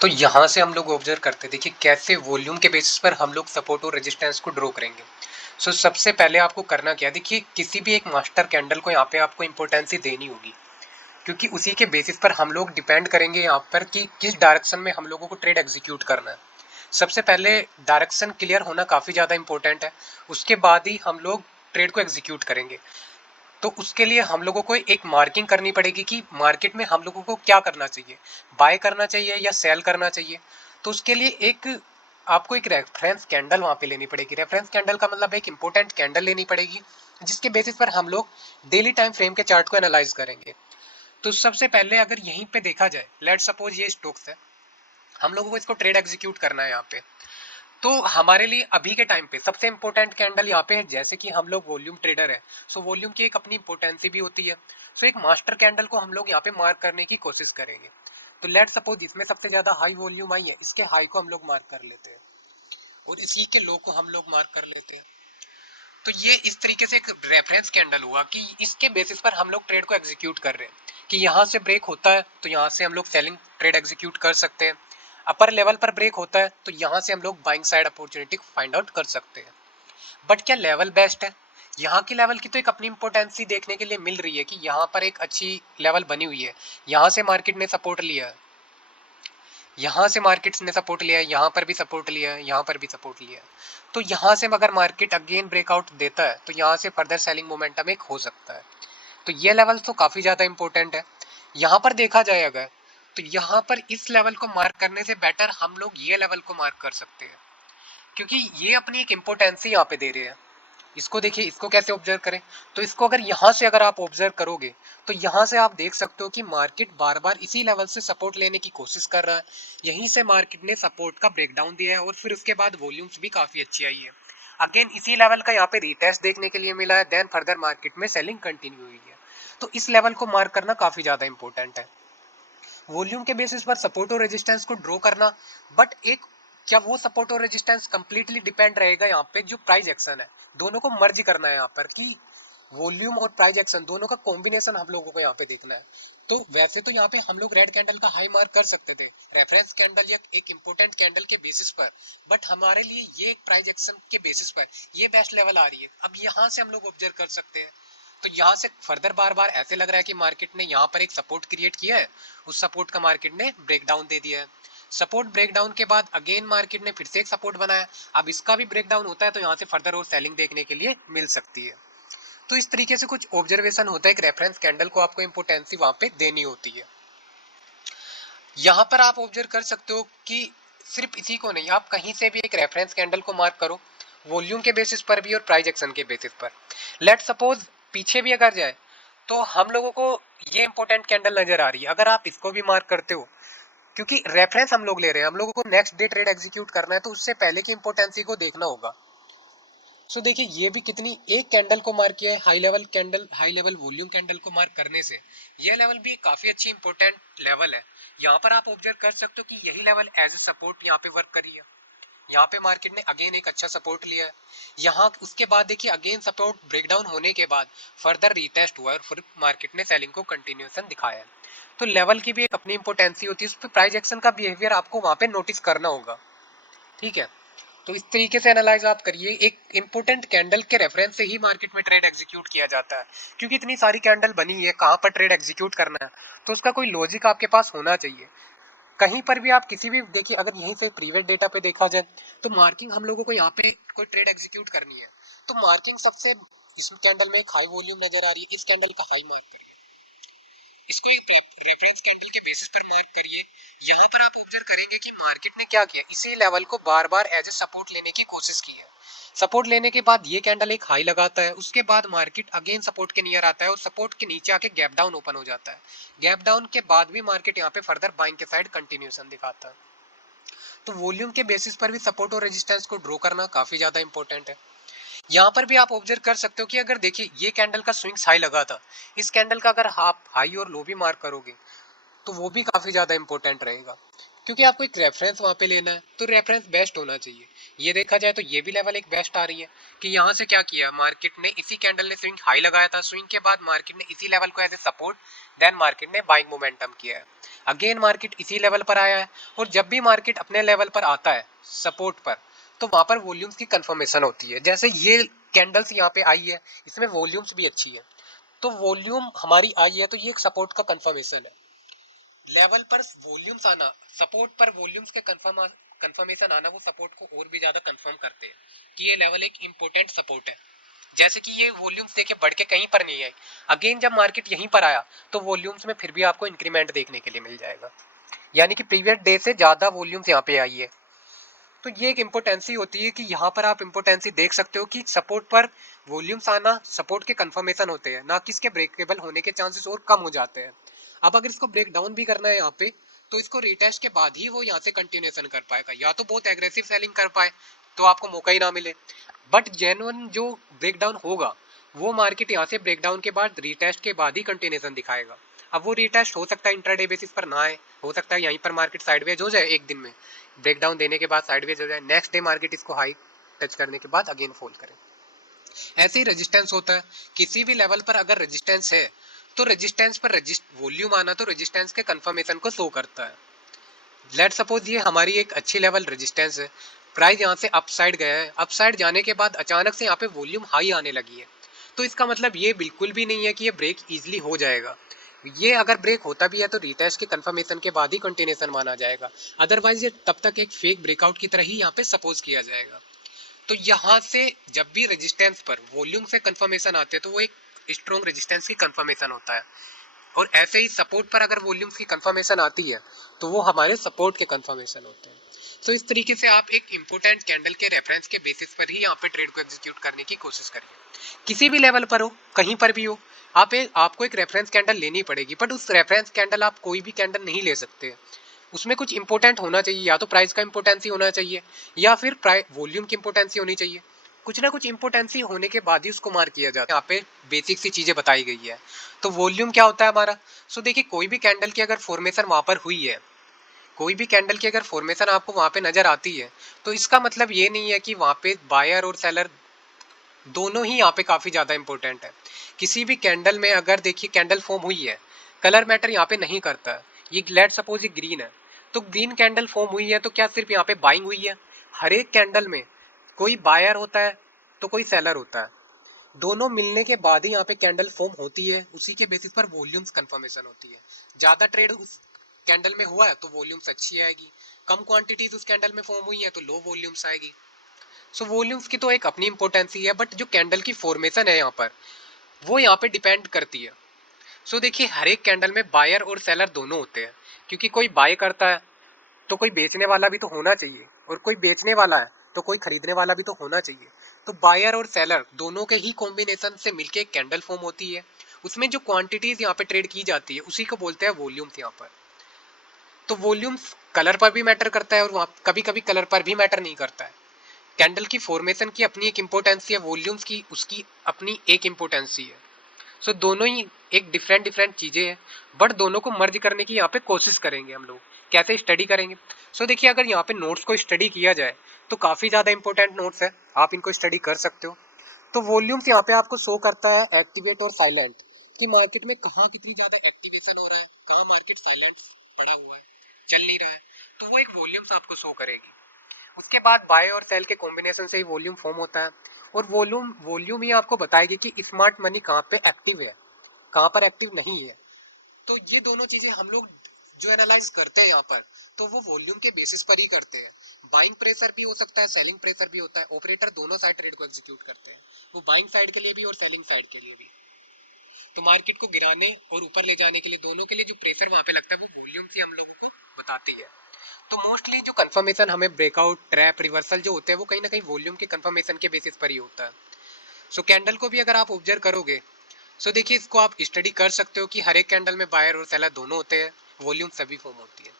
तो यहाँ से हम लोग ऑब्जर्व करते हैं, देखिए कैसे वॉल्यूम के बेसिस पर हम लोग सपोर्ट और रेजिस्टेंस को ड्रॉ करेंगे। सबसे पहले आपको करना क्या है, देखिए किसी भी एक मास्टर कैंडल को यहाँ पे आपको इंपॉर्टेंसी देनी होगी, क्योंकि उसी के बेसिस पर हम लोग डिपेंड करेंगे यहाँ पर कि किस डायरेक्शन में हम लोगों को ट्रेड एग्जीक्यूट करना है। सबसे पहले डायरेक्शन क्लियर होना काफ़ी ज़्यादा इंपॉर्टेंट है, उसके बाद ही हम लोग ट्रेड को एग्जीक्यूट करेंगे। तो उसके लिए हम लोगों को एक मार्किंग करनी पड़ेगी कि मार्केट में हम लोगों को क्या करना चाहिए, बाय करना चाहिए या सेल करना चाहिए। तो उसके लिए आपको एक रेफरेंस कैंडल वहाँ पे लेनी पड़ेगी। रेफरेंस कैंडल का मतलब एक इंपॉर्टेंट कैंडल लेनी पड़ेगी, जिसके बेसिस पर हम लोग डेली टाइम फ्रेम के चार्ट को एनालाइज करेंगे। तो सबसे पहले अगर यहीं पे देखा जाए, लेट सपोज ये स्टॉक्स है, हम लोगों को इसको ट्रेड एग्जीक्यूट करना है यहाँ पे। तो हमारे लिए अभी के टाइम पे सबसे इंपॉर्टेंट कैंडल यहाँ पे है, जैसे कि हम लोग वॉल्यूम ट्रेडर है, वॉल्यूम की एक अपनी इंपॉर्टेंसी भी होती है। एक मास्टर कैंडल को हम लोग यहाँ पे मार्क करने की कोशिश करेंगे। तो लेट सपोज इसमें सबसे ज्यादा हाई वॉल्यूम आई है, इसके हाई को हम लोग मार्क कर लेते हैं और इसी के लो को हम लोग मार्क कर लेते हैं। तो ये इस तरीके से एक रेफरेंस कैंडल हुआ कि इसके बेसिस पर हम लोग ट्रेड को एग्जीक्यूट कर रहे हैं कि यहाँ से ब्रेक होता है तो यहाँ से हम लोग सेलिंग ट्रेड एग्जीक्यूट कर सकते हैं, अपर लेवल पर ब्रेक होता है तो यहाँ से हम लोग buying side opportunity find out कर सकते हैं। बट क्या लेवल बेस्ट है? यहाँ की लेवल की तो एक अपनी इंपॉर्टेंसी देखने के लिए मिल रही है कि यहाँ पर एक अच्छी लेवल बनी हुई है, यहाँ से मार्केट ने सपोर्ट लिया है, यहाँ से मार्केट्स ने सपोर्ट लिया है, यहाँ पर भी सपोर्ट लिया है, यहाँ पर भी सपोर्ट लिया है। तो यहाँ से अगर मार्केट अगेन ब्रेकआउट देता है तो यहाँ से फर्दर सेलिंग मोमेंटम एक हो सकता है। तो ये लेवल तो काफ़ी ज़्यादा इंपॉर्टेंट है। यहाँ पर देखा जाए अगर, तो यहाँ पर इस लेवल को मार्क करने से बेटर हम लोग ये लेवल को मार्क कर सकते हैं, क्योंकि ये अपनी एक इंपॉर्टेंसी यहाँ पे दे रहे हैं। इसको देखिए, इसको कैसे ऑब्जर्व करें, तो इसको अगर यहाँ से अगर आप ऑब्जर्व करोगे तो यहाँ से आप देख सकते हो कि मार्केट बार बार इसी लेवल से सपोर्ट लेने की कोशिश कर रहा है। यहीं से मार्केट ने सपोर्ट का ब्रेकडाउन दिया है और फिर उसके बाद वॉल्यूम्स भी काफ़ी अच्छी आई है। अगेन इसी लेवल का यहाँ पे रीटेस्ट देखने के लिए मिला है, देन फर्दर मार्केट में सेलिंग कंटिन्यू हुई है। तो इस लेवल को मार्क करना काफ़ी ज़्यादा इंपॉर्टेंट है, वॉल्यूम के बेसिस पर सपोर्ट और रेजिस्टेंस को ड्रॉ करना। बट एक, क्या वो सपोर्ट और रेजिस्टेंस कंप्लीटली डिपेंड रहेगा यहाँ पे जो प्राइस एक्शन है, दोनों को मर्ज करना है यहाँ पर कि वॉल्यूम और प्राइस एक्शन दोनों का कॉम्बिनेशन हम लोगों को यहाँ पे देखना है। तो वैसे तो यहाँ पे हम लोग रेड कैंडल का हाई मार्क कर सकते थे रेफरेंस कैंडल या एक इंपॉर्टेंट कैंडल के बेसिस पर, बट हमारे लिए ये एक प्राइस एक्शन के बेसिस पर ये बेस्ट लेवल आ रही है। अब यहाँ से हम लोग ऑब्जर्व कर सकते हैं, तो यहाँ से फर्दर बार बार ऐसे लग रहा है कि मार्केट ने यहाँ पर एक सपोर्ट क्रिएट किया है, उस सपोर्ट का मार्केट ने ब्रेकडाउन दे दिया है। सपोर्ट ब्रेकडाउन के बाद अगेन मार्केट ने फिर से एक सपोर्ट बनाया, अब इसका भी ब्रेकडाउन होता है तो यहाँ से फर्दर और सेलिंग देखने के लिए मिल सकती है। तो इस तरीके से कुछ ऑब्जर्वेशन होता है, एक रेफरेंस कैंडल को आपको इंपोर्टेंसी वहां पे देनी होती है। यहाँ पर आप ऑब्जर्व कर सकते हो कि सिर्फ इसी को नहीं, आप कहीं से भी एक रेफरेंस कैंडल को मार्क करो, वॉल्यूम के बेसिस पर भी और प्राइस एक्शन के बेसिस पर। लेट सपोज पीछे भी अगर जाए तो हम लोगों को ये इंपॉर्टेंट कैंडल नजर आ रही है, अगर आप इसको भी मार्क करते हो, क्योंकि रेफरेंस हम लोग ले रहे हैं, हम लोगों को नेक्स्ट डे ट्रेड एग्जीक्यूट करना है, तो उससे पहले की इंपॉर्टेंसी को देखना होगा। देखिए ये भी कितनी, एक कैंडल को मार्क किया है, high level candle, high level volume candle को मार्क करने से यह लेवल भी काफी अच्छी इंपॉर्टेंट लेवल है। यहाँ पर आप ऑब्जर्व कर सकते हो कि यही लेवल एज ए सपोर्ट यहाँ पे वर्क करी है। यहाँ पे मार्केट ने अगेन एक अच्छा सपोर्ट लिया है, यहाँ उसके बाद देखिए अगेन सपोर्ट ब्रेकडाउन होने के बाद फर्दर रीटेस्ट हुआ और फिर मार्केट ने सेलिंग को कंटिन्यूएशन दिखाया है। तो लेवल की भी एक अपनी इंपॉर्टेंसी होती है, उस पर प्राइस एक्शन का बिहेवियर आपको वहाँ पे नोटिस करना होगा। ठीक है, तो इस तरीके से एनालाइज आप करिए, एक इंपोर्टेंट कैंडल के रेफरेंस से ही मार्केट में ट्रेड एग्जीक्यूट किया जाता है, क्योंकि इतनी सारी कैंडल बनी हुई है, कहाँ पर ट्रेड एग्जीक्यूट करना है, तो उसका कोई लॉजिक आपके पास होना चाहिए। कहीं पर भी आप किसी भी देखिए, अगर यहीं से प्रीवियस डेटा पे देखा जाए तो मार्किंग हम लोगों को यहाँ पे कोई ट्रेड एग्जीक्यूट करनी है, तो मार्किंग सबसे, इस कैंडल में एक हाई वॉल्यूम नजर आ रही है, इस कैंडल का हाई मार्क करिए, इसको एक रेफरेंस कैंडल के बेसिस पर मार्क करिए। यहाँ पर आप ऑब्जर्व करेंगे कि मार्केट ने क्या किया, इसी लेवल को बार बार एज ए सपोर्ट लेने की कोशिश की है। सपोर्ट लेने के बाद ये कैंडल एक हाई लगाता है, उसके बाद मार्केट अगेन सपोर्ट के नियर आता है और सपोर्ट के नीचे आके गैप डाउन ओपन हो जाता है। गैप डाउन के बाद भी मार्केट यहाँ पे फर्दर बाइंग के साइड कंटिन्यूएशन दिखाता है। तो वॉल्यूम के बेसिस पर भी सपोर्ट और रेजिस्टेंस को ड्रॉ करना काफी ज्यादा इंपॉर्टेंट है। यहाँ पर भी आप ऑब्जर्व कर सकते हो कि अगर देखिए ये कैंडल का स्विंग्स हाई लगा था, इस कैंडल का अगर आप हाई और लो भी मार्क करोगे तो वो भी काफी ज्यादा इंपॉर्टेंट रहेगा, क्योंकि आपको एक रेफरेंस वहां पे लेना है, तो रेफरेंस बेस्ट होना चाहिए। ये देखा जाए तो ये भी लेवल एक बेस्ट आ रही है कि यहाँ से क्या किया मार्केट ने, इसी कैंडल ने स्विंग हाई लगाया था, स्विंग के बाद मार्केट ने इसी लेवल को as a support, then market ने बाइंग मोमेंटम किया है। अगेन मार्केट इसी लेवल पर आया है, और जब भी मार्केट अपने लेवल पर आता है सपोर्ट पर, तो वहां पर वॉल्यूम्स की कंफर्मेशन होती है। जैसे ये कैंडल्स यहाँ पे आई है, इसमें वॉल्यूम्स भी अच्छी है, तो वॉल्यूम हमारी आई है, तो ये एक सपोर्ट का कंफर्मेशन है। लेवल पर वॉल्यूम्स आना, सपोर्ट पर वॉल्यूम्स के कंफर्मेशन आना, वो सपोर्ट को और भी ज्यादा कंफर्म करते हैं कि ये लेवल एक इंपॉर्टेंट सपोर्ट है। जैसे कि ये वॉल्यूम्स देखिए बढ़ के कहीं पर नहीं आई, अगेन जब मार्केट यहीं पर आया तो वॉल्यूम्स में फिर भी आपको इंक्रीमेंट देखने के लिए मिल जाएगा, यानी कि प्रीवियस डे से ज्यादा वॉल्यूम्स यहाँ पे आई है। तो ये एक इम्पोर्टेंसी होती है कि यहाँ पर आप इम्पोर्टेंसी देख सकते हो कि सपोर्ट पर वॉल्यूम्स आना सपोर्ट के कंफर्मेशन होते हैं, ना कि इसके ब्रेकेबल होने के चांसेस और कम हो जाते हैं। अब अगर इसको ब्रेक डाउन भी करना है यहाँ पे, तो इसको रिटेस्ट के बाद ही वो यहाँ से कंटिन्यूएशन कर पाएगा, या तो बहुत एग्रेसिव सेलिंग कर पाए तो आपको मौका ही ना मिले, बट जेन्युइन जो ब्रेकडाउन होगा वो मार्केट यहाँ से ब्रेकडाउन के बाद रिटेस्ट के बाद ही कंटिन्यूएशन दिखाएगा। अब वो रिटेस्ट हो सकता है इंट्राडे बेसिस पर ना आए, हो सकता है यहीं पर मार्केट साइडवेज हो जाए, एक दिन में ब्रेकडाउन देने के बाद साइडवेज हो जाए, नेक्स्ट डे मार्केट इसको हाई टच करने के बाद अगेन फॉल करे। ऐसे ही रेजिस्टेंस होता है, किसी भी लेवल पर अगर रेजिस्टेंस है तो रेजिस्टेंस पर वॉल्यूम आना तो रेजिस्टेंस के कंफर्मेशन को शो करता है। लेट सपोज ये हमारी एक अच्छी लेवल रेजिस्टेंस है, प्राइस यहाँ से अपसाइड गया है, अपसाइड जाने के बाद अचानक से यहाँ पे वॉल्यूम हाई आने लगी है, तो इसका मतलब ये बिल्कुल भी नहीं है कि ये ब्रेक इजीली हो जाएगा। ये अगर ब्रेक होता भी है तो रिटेस्ट के कंफर्मेशन के बाद ही कंटिन्यूएशन माना जाएगा, अदरवाइज ये तब तक एक फेक ब्रेकआउट की तरह ही यहाँ पे सपोज किया जाएगा। तो यहाँ से जब भी रेजिस्टेंस पर वॉल्यूम से कंफर्मेशन आते हैं तो वो एक स्ट्रॉन्ग रेजिस्टेंस की कंफर्मेशन होता है, और ऐसे ही सपोर्ट पर अगर वॉल्यूम्स की कंफर्मेशन आती है तो वो हमारे सपोर्ट के कंफर्मेशन होते हैं। तो इस तरीके से आप एक इंपॉर्टेंट कैंडल के रेफरेंस के बेसिस पर ही यहाँ पे ट्रेड को एग्जीक्यूट करने की कोशिश करिए, किसी भी लेवल पर हो कहीं पर भी हो। आपको एक रेफरेंस कैंडल लेनी पड़ेगी, बट उस रेफरेंस कैंडल आप कोई भी कैंडल नहीं ले सकते, उसमें कुछ इंपॉर्टेंट होना चाहिए, या तो प्राइस का इंपॉर्टेंसी होना चाहिए या फिर वॉल्यूम की इंपॉर्टेंसी होनी चाहिए, कुछ ना कुछ इंपॉर्टेंसी होने के बाद ही उसको मार्क किया जाता है। यहाँ पे बेसिक सी चीजें बताई गई है। तो वॉल्यूम क्या होता है हमारा, सो देखिए कोई भी कैंडल की अगर फॉर्मेशन वहां पर हुई है, कोई भी कैंडल की अगर फॉर्मेशन आपको वहां पे नजर आती है, तो इसका मतलब ये नहीं है कि वहां पे बायर और सेलर दोनों ही यहाँ पे काफी ज्यादा इंपॉर्टेंट है। किसी भी कैंडल में अगर देखिए कैंडल फॉर्म हुई है, कलर मैटर यहाँ पे नहीं करता है। ये लेट सपोज ये ग्रीन है, तो ग्रीन कैंडल फॉर्म हुई है तो क्या सिर्फ यहाँ पे बाइंग हुई है? हर एक कैंडल में कोई बायर होता है तो कोई सेलर होता है, दोनों मिलने के बाद ही यहाँ पे कैंडल फॉर्म होती है, उसी के बेसिस पर वॉल्यूम्स कंफर्मेशन होती है। ज्यादा ट्रेड उस कैंडल में हुआ है तो वॉल्यूम्स अच्छी आएगी, कम क्वांटिटीज उस कैंडल में फॉर्म हुई है तो लो वॉल्यूम्स आएगी। सो वॉल्यूम्स की तो एक अपनी इंपॉर्टेंसी है, बट जो कैंडल की फॉर्मेशन है यहाँ पर वो यहाँ पे डिपेंड करती है। सो देखिए हर एक कैंडल में बायर और सेलर दोनों होते हैं, क्योंकि कोई बाय करता है तो कोई बेचने वाला भी तो होना चाहिए, और कोई बेचने वाला है तो कोई खरीदने वाला भी तो होना चाहिए। तो बायर और सेलर दोनों के ही कॉम्बिनेशन से मिलके एक कैंडल फॉर्म होती है, उसमें जो क्वांटिटीज यहाँ पे ट्रेड की जाती है उसी को बोलते हैं वॉल्यूम्स यहाँ पर। तो वॉल्यूम्स कलर पर भी मैटर करता है और वहाँ कभी कभी कलर पर भी मैटर नहीं करता है। कैंडल की फॉर्मेशन की अपनी एक इम्पोर्टेंसी है, वॉल्यूम्स की उसकी अपनी एक इम्पोर्टेंसी है। सो दोनों ही एक डिफरेंट डिफरेंट चीजें हैं, बट दोनों को मर्ज करने की यहाँ पे कोशिश करेंगे हम लोग। कैसे स्टडी करेंगे? सो देखिए अगर यहाँ पे नोट्स को स्टडी किया जाए तो काफी ज्यादा इंपॉर्टेंट नोट्स है, आप इनको स्टडी कर सकते हो। तो वॉल्यूम्स यहाँ पे आपको शो करता है एक्टिवेट और साइलेंट, कि मार्केट में कहाँ कितनी ज्यादा एक्टिवेशन हो रहा है, कहाँ मार्केट साइलेंट पड़ा हुआ है, चल नहीं रहा है, तो वो एक वॉल्यूम्स आपको शो करेगी। उसके बाद बाय और सेल के कॉम्बिनेशन से ही वॉल्यूम फॉर्म होता है, और वॉल्यूम वॉल्यूम ही आपको बताएगी कि स्मार्ट मनी कहाँ पे एक्टिव है, कहाँ पर एक्टिव नहीं है। तो ये दोनों चीजें हम लोग जो एनालाइज करते हैं यहाँ पर, तो वो वॉल्यूम के बेसिस पर ही करते हैं। बाइंग प्रेशर भी हो सकता है, सेलिंग प्रेशर भी होता है, ऑपरेटर दोनों साइड ट्रेड को एग्जीक्यूट करते हैं, वो बाइंग साइड के लिए भी और सेलिंग साइड के लिए भी। तो मार्केट को गिराने और ऊपर ले जाने के लिए दोनों के लिए जो प्रेशर वहां पे लगता है वो वॉल्यूम ही हम लोगों को बताती है। तो मोस्टली जो कंफर्मेशन हमें ब्रेकआउट ट्रैप रिवर्सल जो होते हैं वो कहीं ना कहीं वॉल्यूम के कंफर्मेशन के बेसिस पर ही होता है। सो कैंडल को भी अगर आप ऑब्जर्व करोगे, सो देखिए इसको आप स्टडी कर सकते हो कि हर एक कैंडल में बायर और सेलर दोनों होते हैं, वॉल्यूम सभी फॉर्म होती है।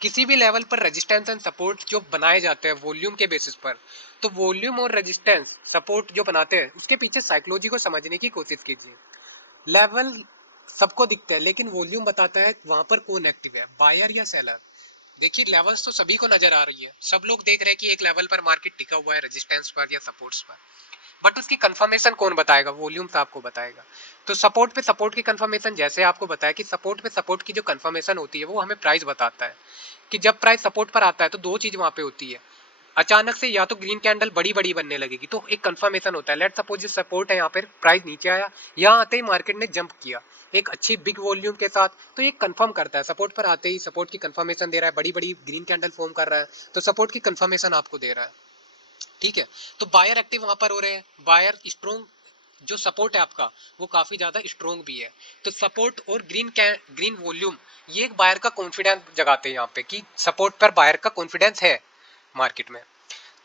किसी भी लेवल पर रेजिस्टेंस एंड सपोर्ट जो बनाए जाते हैं वॉल्यूम के बेसिस पर, तो वॉल्यूम और रेजिस्टेंस सपोर्ट जो बनाते हैं उसके पीछे साइकोलॉजी को समझने की कोशिश कीजिए। लेवल सबको दिखते हैं लेकिन वॉल्यूम बताता है वहां पर कौन एक्टिव है, बायर या सेलर। देखिए लेवल्स तो सभी को नजर आ रही है, सब लोग देख रहे हैं कि एक लेवल पर मार्केट टिका हुआ है रेजिस्टेंस पर या सपोर्ट्स पर, बट उसकी कंफर्मेशन कौन बताएगा? वॉल्यूम्स आपको बताएगा। तो सपोर्ट पे सपोर्ट की कंफर्मेशन जैसे आपको बताया कि सपोर्ट पे सपोर्ट की जो कंफर्मेशन होती है वो हमें प्राइस बताता है कि जब प्राइस सपोर्ट पर आता है तो दो चीज वहां पे होती है। अचानक से या तो ग्रीन कैंडल बड़ी बड़ी बनने लगेगी तो एक कंफर्मेशन होता है, लेट सपोज सपोर्ट है यहाँ पर, प्राइस नीचे आया, यहाँ आते ही मार्केट ने जंप किया एक अच्छी बिग वॉल्यूम के साथ, तो ये कंफर्म करता है सपोर्ट पर आते ही सपोर्ट की कंफर्मेशन दे रहा है, बड़ी बड़ी ग्रीन कैंडल फॉर्म कर रहा है तो सपोर्ट की कंफर्मेशन आपको दे रहा है। ठीक है, तो बायर एक्टिव वहां पर हो रहे हैं, बायर स्ट्रोंग, जो सपोर्ट है आपका वो काफी ज्यादा स्ट्रोंग भी है। तो सपोर्ट और ग्रीन वॉल्यूम ये एक बायर का कॉन्फिडेंस जगाते हैं यहाँ पे कि सपोर्ट पर बायर का कॉन्फिडेंस है मार्केट में।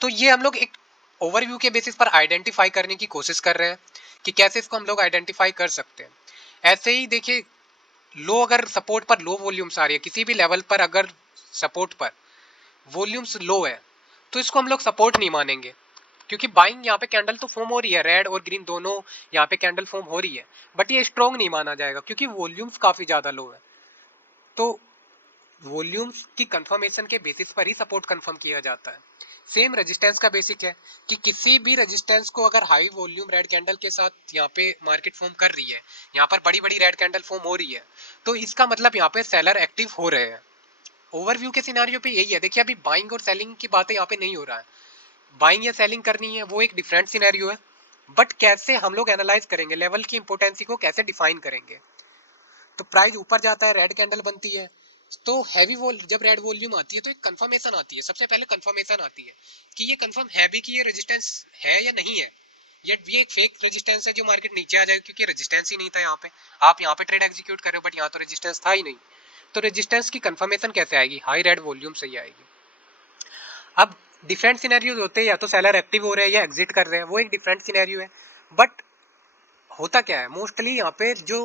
तो ये हम लोग एक ओवरव्यू के बेसिस पर आइडेंटिफाई करने की कोशिश कर रहे हैं कि कैसे इसको हम लोग आइडेंटिफाई कर सकते हैं। ऐसे ही देखिए, लो अगर सपोर्ट पर लो वॉल्यूम्स आ रही है किसी भी लेवल पर, अगर सपोर्ट पर वॉल्यूम्स लो है तो इसको हम लोग सपोर्ट नहीं मानेंगे, क्योंकि बाइंग यहाँ पे कैंडल तो फॉर्म हो रही है, रेड और ग्रीन दोनों यहाँ पे कैंडल फॉर्म हो रही है, बट ये स्ट्रॉन्ग नहीं माना जाएगा क्योंकि वॉल्यूम्स काफी ज्यादा लो है। तो वॉल्यूम्स की कंफर्मेशन के बेसिस पर ही सपोर्ट कंफर्म किया जाता है। सेम रेजिस्टेंस का बेसिक है कि किसी भी रेजिस्टेंस को अगर हाई वॉल्यूम रेड कैंडल के साथ यहाँ पे मार्केट फॉर्म कर रही है, यहाँ पर बड़ी बड़ी रेड कैंडल फॉर्म हो रही है, तो इसका मतलब यहाँ पे सेलर एक्टिव हो रहे हैं। ओवरव्यू के सिनारियो पे यही है। देखिए अभी बाइंग और सेलिंग की बातें यहाँ पे नहीं हो रहा है, बाइंग या सेलिंग करनी है वो एक डिफरेंट सिनेरियो है, बट कैसे हम लोग एनालाइज करेंगे, लेवल की इंपोर्टेंसी को कैसे डिफाइन करेंगे। तो प्राइस ऊपर जाता है, रेड कैंडल बनती है, तो हैवी वॉल जब रेड वॉल्यूम आती है तो एक कंफर्मेशन आती है, सबसे पहले कंफर्मेशन आती है कि ये कंफर्म है भी कि ये रेजिस्टेंस है या नहीं है, ये एक फेक रेजिस्टेंस है जो मार्केट नीचे आ जाएगा क्योंकि रेजिस्टेंस ही नहीं था यहाँ पे, आप यहाँ पे ट्रेड एग्जीक्यूट कर रहे हो बट यहाँ तो रेजिस्टेंस था ही नहीं। तो रेजिस्टेंस की कंफर्मेशन कैसे आएगी? हाई रेड वॉल्यूम से ही आएगी। अब डिफरेंट सिनेरियोज होते हैं, या तो सेलर एक्टिव हो रहे हैं या एग्जिट कर रहे हैं, वो एक डिफरेंट सिनेरियो है। बट होता क्या है मोस्टली यहाँ पे जो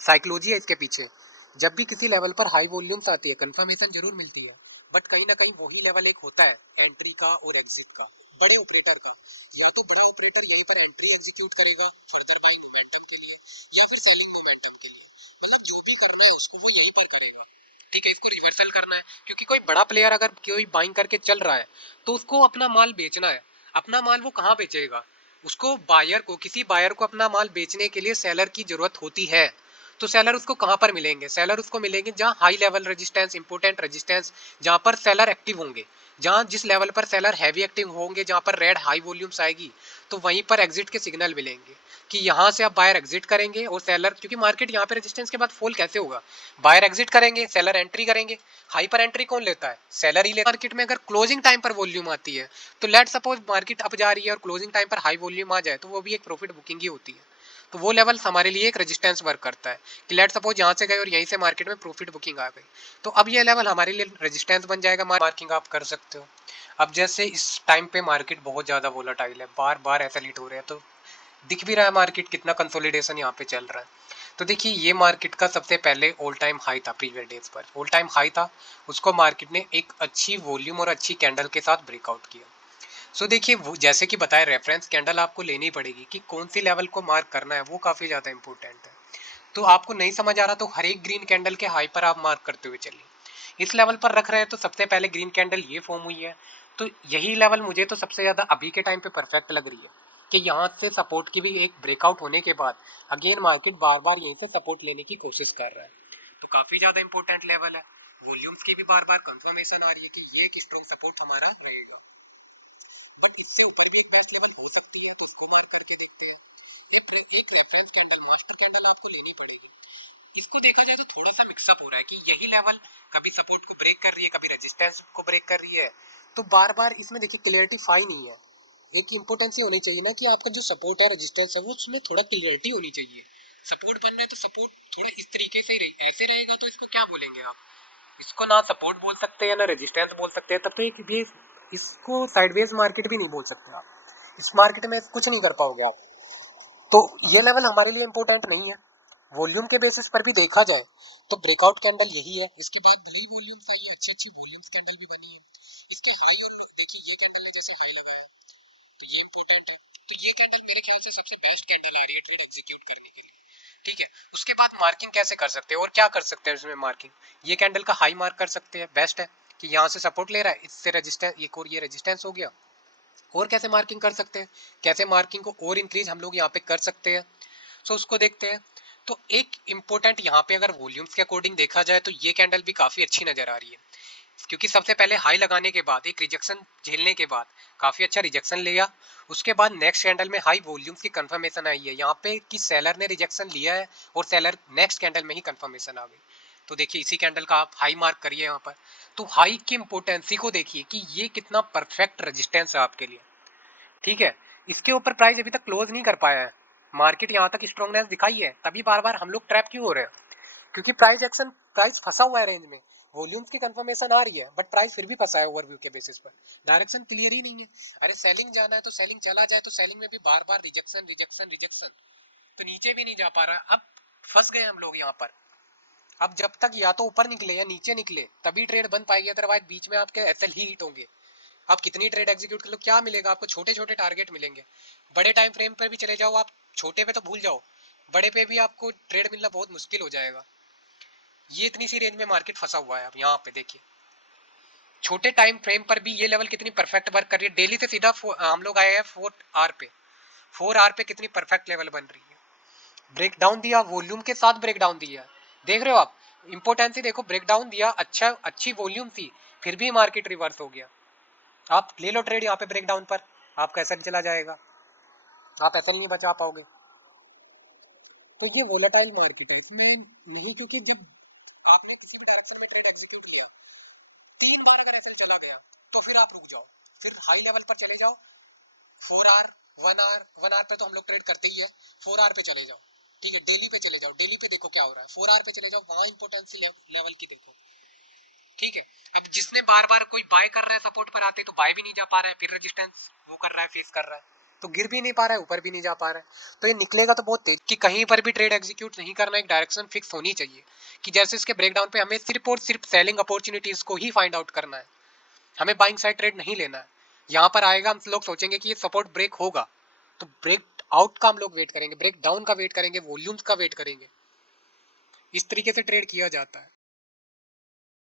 साइकोलॉजी है इसके पीछे, जब भी किसी लेवल पर हाई वॉल्यूम्स आती है कंफर्मेशन जरूर मिलती है, बट कहीं ना कहीं वही लेवल एक होता है एंट्री का और एग्जिट का, बड़े ऑपरेटर का। या तो बड़े ऑपरेटर यहीं पर एंट्री एग्जीक्यूट करेगा फर्दर बाइंग मोमेंटम के लिए या फिर सेलिंग मोमेंटम के लिए, मतलब जो भी करना है उसको वो यहीं पर करेगा। ठीक है, इसको रिवर्सल करना है क्योंकि कोई बड़ा प्लेयर अगर कोई बाइंग करके चल रहा है तो उसको अपना माल बेचना है। अपना माल वो कहाँ बेचेगा? उसको बायर को, किसी बायर को अपना माल बेचने के लिए सेलर की जरूरत होती है। तो सेलर उसको कहाँ पर मिलेंगे? सेलर उसको मिलेंगे जहाँ high level resistance, important resistance, जहाँ पर सेलर एक्टिव होंगे, जहाँ जिस लेवल पर सेलर हैवी एक्टिव होंगे, जहाँ पर रेड हाई वॉल्यूम्स आएगी, तो वहीं पर एग्जिट के सिग्नल मिलेंगे कि यहाँ से आप बायर एग्जिट करेंगे और सेलर, क्योंकि मार्केट यहाँ पे रेजिस्टेंस के बाद फॉल कैसे होगा? बायर एग्जिट करेंगे, सेलर एंट्री करेंगे। हाई पर एंट्री कौन लेता है? सेलर ही लेता है। मार्केट में अगर क्लोजिंग टाइम पर वॉल्यूम आती है तो लेट सपोज मार्केट अप जा रही है और क्लोजिंग टाइम पर हाई वॉल्यूम आ जाए तो वो भी एक प्रॉफिट बुकिंग ही होती है। तो वो लेवल हमारे लिए एक रेजिस्टेंस वर्क करता है कि लेट सपोज यहाँ से गए और यहीं से मार्केट में प्रॉफिट बुकिंग आ गई, तो अब ये लेवल हमारे लिए रेजिस्टेंस बन जाएगा, मार्किंग आप कर सकते हो। अब जैसे इस टाइम पे मार्केट बहुत ज़्यादा वोलाटाइल है, बार बार ऐसा लीट हो रहे हैं, तो दिख भी रहा है मार्केट कितना कंसोलिडेशन यहाँ पे चल रहा है। तो देखिए ये मार्केट का सबसे पहले ऑल टाइम हाई था, प्रीवियस डेज पर ऑल टाइम हाई था, उसको मार्केट ने एक अच्छी वॉल्यूम और अच्छी कैंडल के साथ ब्रेकआउट किया। सो देखिए वो जैसे कि बताया, रेफरेंस कैंडल आपको लेनी पड़ेगी कि कौन सी लेवल को मार्क करना है, वो काफ़ी ज़्यादा इंपॉर्टेंट है। तो आपको नहीं समझ आ रहा तो हर एक ग्रीन कैंडल के हाई पर आप मार्क करते हुए चलिए। इस लेवल पर रख रहे हैं तो सबसे पहले ग्रीन कैंडल ये फॉर्म हुई है, तो यही लेवल मुझे तो सबसे ज़्यादा अभी के टाइम पे परफेक्ट लग रही है कि यहाँ से सपोर्ट की भी एक ब्रेकआउट होने के बाद अगेन मार्केट बार बार यहीं से सपोर्ट लेने की कोशिश कर रहा है। तो काफ़ी ज़्यादा इंपॉर्टेंट लेवल है। वॉल्यूम्स की भी बार बार कंफर्मेशन आ रही है कि ये एक स्ट्रॉन्ग सपोर्ट हमारा रहेगा, बट इससे ऊपर भी एक बेस्ट लेवल हो सकती है, तो उसको मार्क करके देखते हैं। एक रेफरेंस कैंडल, मास्टर कैंडल आपको लेनी पड़ेगी। इसको देखा जाए तो थोड़ा सा मिक्सअप हो रहा है कि यही लेवल कभी सपोर्ट को ब्रेक कर रही है, कभी रेजिस्टेंस को ब्रेक कर रही है, तो बार बार इसमें देखिए क्लियरिटी फाई नहीं है। एक इंपॉर्टेंस होनी चाहिए ना कि आपका जो सपोर्ट है रेजिस्टेंस है वो उसमें थोड़ा क्लियरिटी होनी चाहिए। सपोर्ट बन रहा है तो सपोर्ट थोड़ा इस तरीके से ही रही, ऐसे रहेगा तो इसको क्या बोलेंगे आप? इसको ना सपोर्ट बोल सकते हैं ना रेजिस्टेंस बोल सकते हैं, तब तो एक भी इसको साइडवेज मार्केट भी नहीं बोल सकते आप। इस मार्केट में कुछ नहीं कर पाओगे आप। तो ये लेवल हमारे लिए इंपॉर्टेंट नहीं है। वॉल्यूम के बेसिस पर भी देखा जाए तो ब्रेकआउट कैंडल यही है, इसके बाद बड़ी वॉल्यूम से ये अच्छी अच्छी वॉल्यूम्स कैंडल भी बनी है। इसके हाई और देखिए ये कैंडल है जैसे हाई लगा है, तो ये इंपॉर्टेंट है। तो ये कैंडल मेरे ख्याल से सबसे बेस्ट कैंडल है रेट ट्रेड एग्जीक्यूट करने के लिए। ठीक है, उसके बाद मार्किंग कैसे कर सकते हैं और क्या कर सकते हैं इसमें मार्किंग? ये कैंडल का हाई मार्क कर सकते हैं, बेस्ट है कि यहाँ से सपोर्ट ले रहा है, इससे रेजिस्टेंस, एक और ये रेजिस्टेंस हो गया, और कैसे मार्किंग कर सकते हैं, कैसे मार्किंग को और इंक्रीज हम लोग यहाँ पे कर सकते हैं, सो उसको देखते हैं। तो एक इम्पोर्टेंट यहाँ पे अगर वॉल्यूम्स के अकॉर्डिंग देखा जाए तो ये कैंडल भी काफ़ी अच्छी नज़र आ रही है, क्योंकि सबसे पहले हाई लगाने के बाद एक रिजेक्शन झेलने के बाद काफ़ी अच्छा रिजेक्शन लिया, उसके बाद नेक्स्ट कैंडल में हाई वॉल्यूम्स की कंफर्मेशन आई है यहाँ पे कि सेलर ने रिजेक्शन लिया है और सेलर नेक्स्ट कैंडल में ही कंफर्मेशन आ गई। तो देखिए इसी कैंडल का आप हाई मार्क करिए यहाँ पर, तो हाई की इंपोर्टेंसी को देखिए कि ये कितना परफेक्ट रेजिस्टेंस है आपके लिए। ठीक है, इसके ऊपर प्राइस अभी तक क्लोज नहीं कर पाया है, मार्केट यहाँ तक स्ट्रॉन्गनेस दिखाई है, तभी बार बार हम लोग ट्रैप क्यों हो रहे हैं, क्योंकि प्राइस फंसा हुआ है रेंज में। वॉल्यूम्स की कंफर्मेशन आ रही है बट प्राइस फिर भी फंसा है ओवरव्यू के बेसिस पर, डायरेक्शन क्लियर ही नहीं है। अरे सेलिंग जाना है तो सेलिंग चला जाए, तो सेलिंग में भी बार बार रिजेक्शन रिजेक्शन रिजेक्शन, तो नीचे भी नहीं जा पा रहा। अब फंस गए हम लोग यहाँ पर। अब जब तक या तो ऊपर निकले या नीचे निकले तभी ट्रेड बन पाएगी, अदरवाइज बीच में आपके एसएल ही हिट होंगे। आप कितनी ट्रेड एग्जीक्यूट कर लो क्या मिलेगा आपको, छोटे छोटे टारगेट मिलेंगे। बड़े टाइम फ्रेम पर भी चले जाओ आप, छोटे पे तो भूल जाओ, बड़े पे भी आपको ट्रेड मिलना बहुत मुश्किल हो जाएगा। ये इतनी सी रेंज में मार्केट फंसा हुआ है। अब यहाँ पे देखिए छोटे टाइम फ्रेम पर भी ये लेवल कितनी परफेक्ट वर्क कर रही है, डेली से सीधा हम लोग आए हैं 4 आवर पे, 4 आवर पे कितनी परफेक्ट लेवल बन रही है। ब्रेकडाउन दिया, वॉल्यूम के साथ ब्रेकडाउन दिया, देख रहे हो आप इंपोर्टेंसी देखो, ब्रेकडाउन दिया, अच्छा अच्छी वॉल्यूम थी, फिर भी मार्केट रिवर्स हो गया। आप ले लो ट्रेड यहाँ पे ब्रेकडाउन पर, आपका एसएल चला जाएगा, आप एसएल नहीं बचा पाओगे। तो ये वोलेटाइल मार्केट है, इसमें नहीं, क्योंकि जब आपने किसी भी डायरेक्शन में ट्रेड एग्जीक्यूट लिया 3 बार अगर एसएल चला गया तो फिर आप रुक जाओ, फिर हाई लेवल पर चले जाओ, 4 आवर 1 आवर, 1 आवर पे तो हम लोग ट्रेड करते ही है, 4 आवर पे चले जाओ। ठीक है, डेली पे चले जाओ, डेली पे देखो क्या हो रहा है, 4 आवर पे चले जाओ, वहां इंपोर्टेंसी लेवल की देखो। ठीक है, अब जिसने बार बार कोई बाय कर रहा है सपोर्ट पर आते तो बाय भी नहीं जा पा रहा है, फिर रेजिस्टेंस वो कर रहा है, फेस कर रहा है, तो गिर भी नहीं पा रहा है, ऊपर भी नहीं जा पा रहा है। तो ये निकलेगा तो बहुत तेज, कि कहीं पर भी ट्रेड एग्जीक्यूट नहीं करना, एक डायरेक्शन फिक्स होनी चाहिए कि जैसे इसके ब्रेकडाउन पे हमें सिर्फ और सिर्फ सेलिंग अपॉर्चुनिटीज को ही फाइंड आउट करना है, हमें बाइंग साइड ट्रेड नहीं लेना है। यहाँ पर आएगा हम लोग सोचेंगे कि ये सपोर्ट ब्रेक होगा, तो ब्रेक आउट का हम लोग वेट करेंगे, ब्रेक डाउन का वेट करेंगे, वॉल्यूम्स का वेट करेंगे, इस तरीके से ट्रेड किया जाता है।